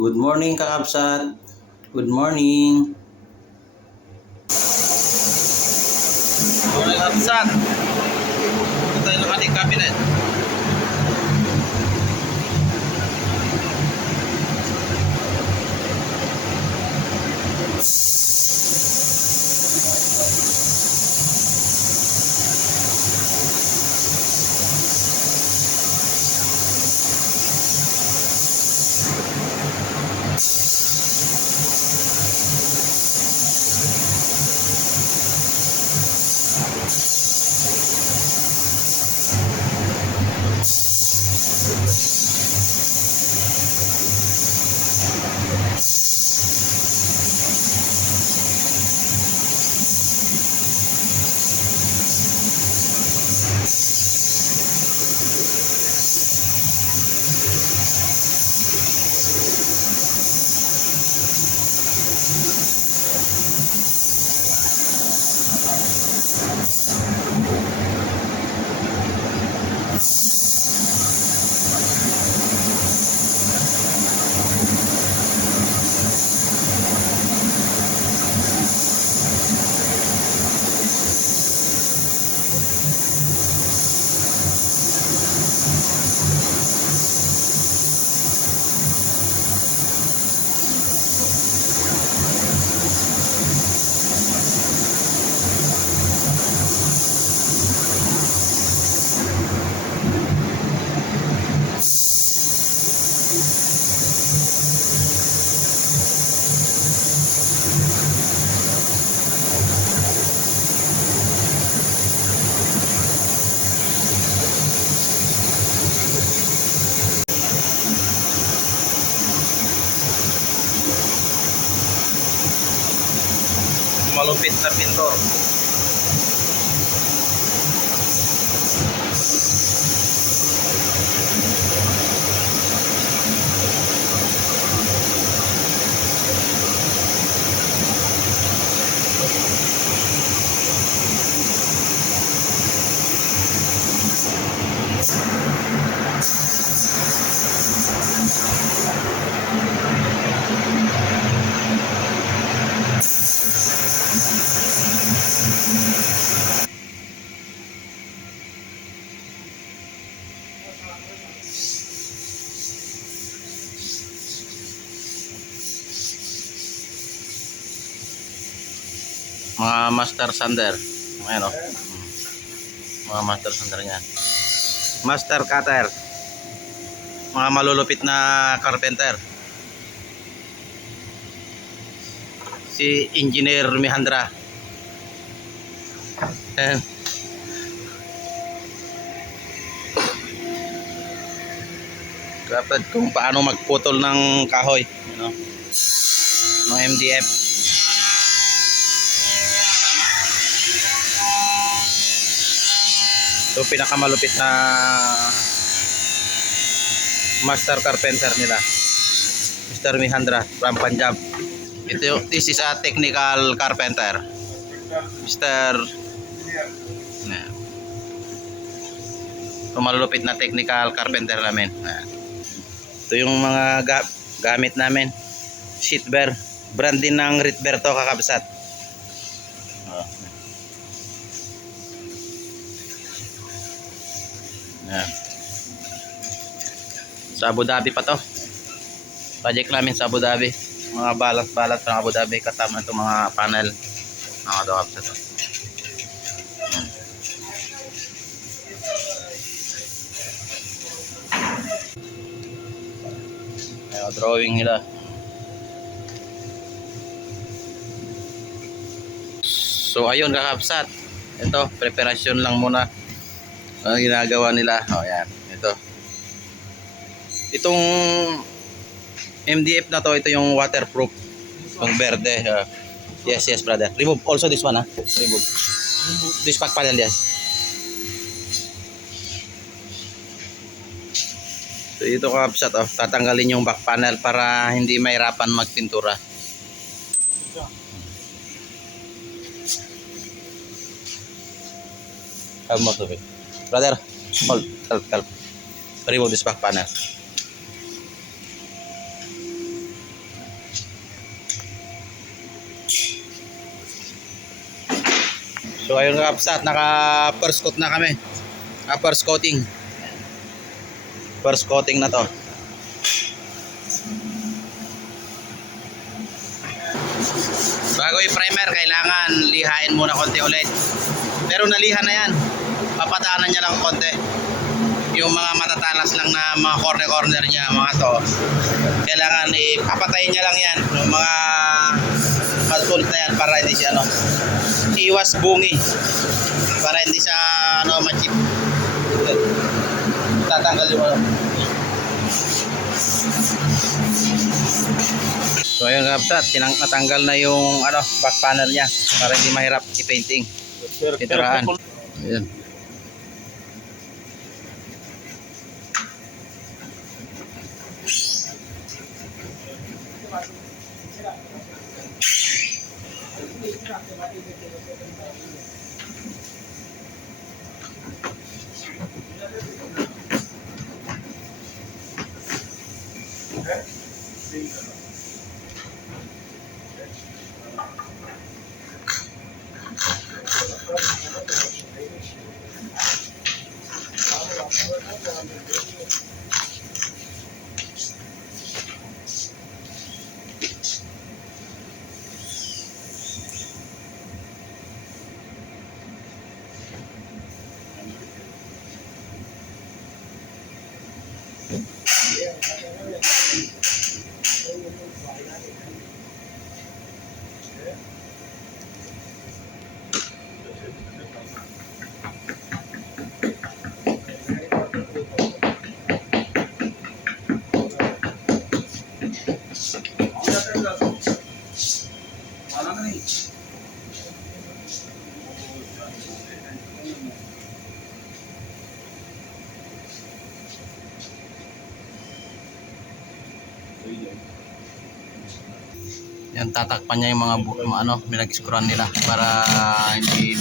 Good morning, kakabsat. Good morning. Morning, kakabsat. Ito tayo ng ating cabinet. Malupit na pintor. Mga master sander. Ayan o. Mga master sander niyan. Master cutter. Mga malulupit na carpenter. Si Engineer Mihandra. Ayan. Dapat kung paano magputol ng kahoy. You know? Ng MDF. So pinakamalupit na master carpenter nila, Mr. Mihandra from Punjab. This is a technical carpenter, Mr. So malulupit na technical carpenter namin. Ito yung mga gamit namin. Sheet bear, brand din ng Ritber to, kakabsat. Yan. Sa Abu Dhabi pa to. Project namin sa Abu Dhabi. Mga balat-balat sa Abu Dhabi, kasama itong mga panel. Mga dohap sa to. Ayan, drawing nila. So ayun, kakabsat. Ito, preparasyon lang muna ang ginagawa nila. O yan, ito. Itong MDF na to, ito yung waterproof. Yung verde. Yes, brother. Remove also this one, ha? Remove. This back panel, yes. So ito, kakabsat, oh. Tatanggalin yung back panel para hindi mahirapan magpintura. Have more to it. Brother, hold, help. Remove this back panel. So ayun mga kapsat, naka first coat na kami. First coating. First coating na to. Bago i-primer, kailangan lihain muna konti ulit. Pero naliha na yan. Papadaanan niya lang konti. Yung mga matatalas lang na mga corner-corner niya, mga to. Kailangan papatayin niya lang yan. Yung mga masulit na yan para hindi siya iwas bungi. Para hindi siya ma-chip. Tatanggal yung So ayun kapsat, natanggal na yung back panel niya para hindi mahirap i-painting. Pinturaan. Ayun. Yan, tatakpan niya yung mga minag-screwan nila para hindi